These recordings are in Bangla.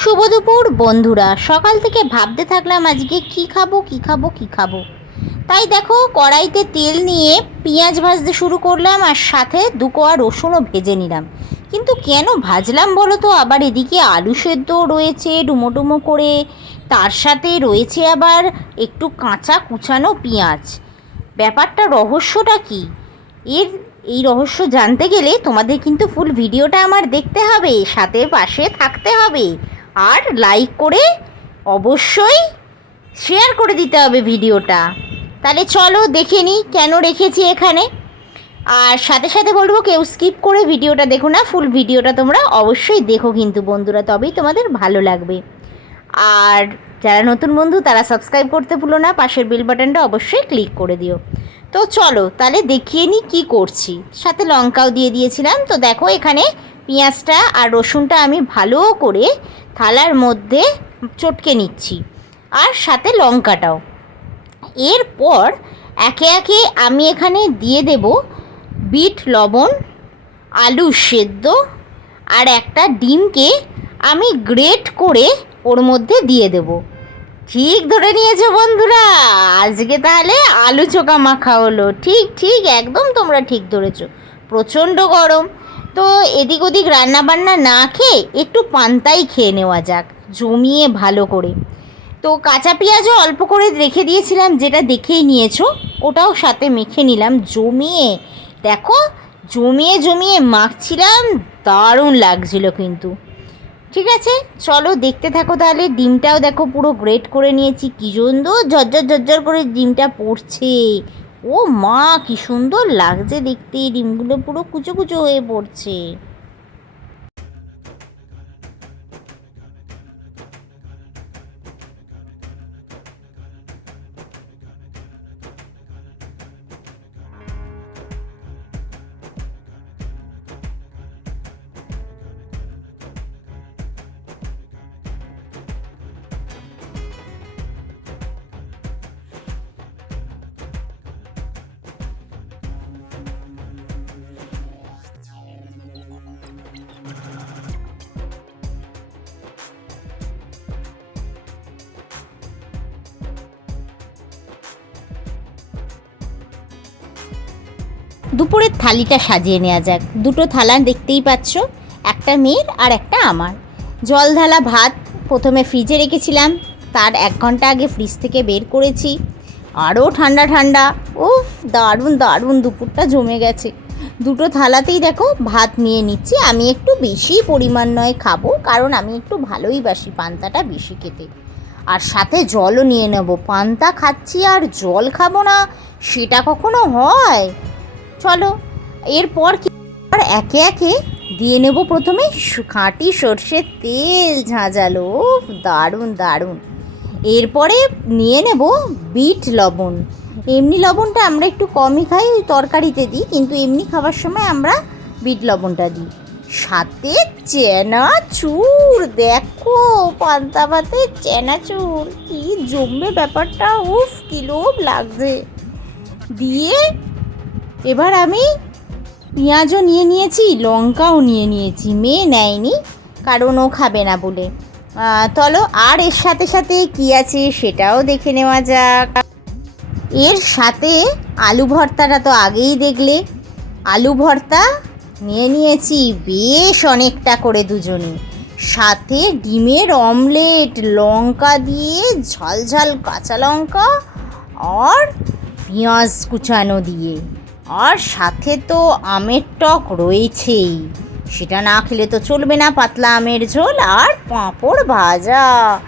শুভ দুপুর, বন্ধুরা। সকাল থেকে ভাবতে থাকলাম আজকে কি খাব কি খাব কি খাব। তাই দেখো, কড়াইতে তেল নিয়ে পেঁয়াজ ভাজতে শুরু করলাম আর সাথে দু কোয়া রসুনও ভেজে নিলাম। কিন্তু কেন ভাজলাম বলো তো? আবার এদিকে আলু সেদ্ধ রয়েছে ডুমো ডুমো করে। তার সাথে রয়েছে আবার একটু কাঁচা কুচানো পেঁয়াজ। ব্যাপারটা রহস্যটা কি? এর, এই রহস্য জানতে গেলে তোমাদের কিন্তু ফুল ভিডিওটা আমার দেখতে হবে, সাথে পাশে থাকতে হবে। আর লাইক করে অবশ্যই শেয়ার করে দিতে হবে ভিডিওটা। তাহলে চলো দেখে নিই কেন রেখেছি এখানে। আর সাথে সাথে বলব কেউ স্কিপ করে ভিডিওটা দেখো না ফুল ভিডিওটা তোমরা অবশ্যই দেখো কিন্তু বন্ধুরা, তবেই তোমাদের ভালো লাগবে। আর যারা নতুন বন্ধু, তারা সাবস্ক্রাইব করতে ভুলো না, পাশের বেল বাটনটা অবশ্যই ক্লিক করে দিও। তো চলো, তাহলে দেখিয়ে নিই কী করছি। সাথে লঙ্কাও দিয়ে দিয়েছিলাম, তো দেখো এখানে পেঁয়াজটা আর রসুনটা আমি ভালো করে থালার মধ্যে চটকে নিচ্ছি। আর সাথে লঙ্কাটাও। এরপর একে একে আমি এখানে দিয়ে দেব বিট, লবণ, আলু সেদ্ধ আর একটা ডিমকে আমি গ্রেট করে ওর মধ্যে দিয়ে দেব। ঠিক ধরে নিয়েছো বন্ধুরা, আজকে তাহলে আলু চোখা মাখা হলো। ঠিক ঠিক, একদম তোমরা ঠিক ধরেছো। প্রচণ্ড গরম। তো এদিক ওদিক রান্না বান্না না খেয়ে একটু পান্তাই খেয়ে নেওয়া যাক, জমিয়ে ভালো করে। তো কাঁচা পেঁয়াজও অল্প করে রেখে দিয়েছিলাম, যেটা দেখেই নিয়েছো, ওটাও সাথে মেখে নিলাম, জমিয়ে। দেখো, জমিয়ে জমিয়ে মাখছিলাম, দারুণ লাগছিল কিন্তু। ঠিক আছে, চলো দেখতে থাকো তাহলে, ডিমটাও দেখো পুরো গ্রেট করে নিয়েছি, কি সুন্দর ঝরঝর ঝরঝর করে ডিমটা পড়ছে। ও মা কি সুন্দর লাগছে দেখতে। ডিমগুলো পুরো কুচো কুচো হয়ে পড়ছে। দুপুরের থালিটা সাজিয়ে নেওয়া যাক। দুটো থালা দেখতেই পাচ্ছ, একটা মেয়ের আর একটা আমার। জল ঢালা ভাত প্রথমে ফ্রিজে রেখেছিলাম, তার এক ঘণ্টা আগে ফ্রিজ থেকে বের করেছি। আরও ঠান্ডা ঠান্ডা, উফ, দারুণ দারুণ, দুপুরটা জমে গেছে। দুটো থালাতেই দেখো ভাত নিয়ে নিচ্ছি, আমি একটু বেশি পরিমাণ নয় খাব, কারণ আমি একটু ভালোই বাসি পান্তাটা বেশি খেতে। আর সাথে জলও নিয়ে নেব, পান্তা খাচ্ছি আর জল খাব না, সেটা কখনো হয়? চলো, এরপর কি? একে একে দিয়ে নেব প্রথমে খাঁটি সর্ষের তেল ঝাঁঝালো। দারুণ দারুণ। এরপরে নিয়ে নেব বিট লবণ। এমনি লবণটা আমরা একটু কমই খাই, ওই তরকারিতে দিই, কিন্তু এমনি খাবার সময় আমরা বিট লবণটা দিই। সাথে চেনাচুর, দেখো, পান্তা ভাতে চেনাচুর। কি জমবে ব্যাপারটা, উফ, কি লোভ দিয়ে এবার আমি পেঁয়াজও নিয়ে নিয়েছি, লঙ্কাও নিয়ে নিয়েছি, মেয়ে নেয়নি, কারণ ও খাবে না বলে। চলো, আর এর সাথে সাথে কি আছে সেটাও দেখে নেওয়া যাক। এর সাথে আলু ভর্তাটা তো আগেই দেখলে। আলু ভর্তা নিয়ে নিয়েছি বেশ অনেকটা করে দুজনে। সাথে ডিমের অমলেট, লঙ্কা দিয়ে ঝাল ঝাল কাঁচা লঙ্কা আর পেঁয়াজ কুচানো দিয়ে। আর সাথে তো আমের টক রয়েছেই। সেটা না খেলে তো চলবে না পাতলা আমের ঝোল আর পাঁপড় ভাজা।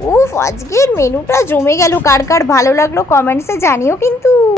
উফ, আজকের মেনুটা জমে গেল। কার কার ভালো লাগল কমেন্টসে জানিও কিন্তু।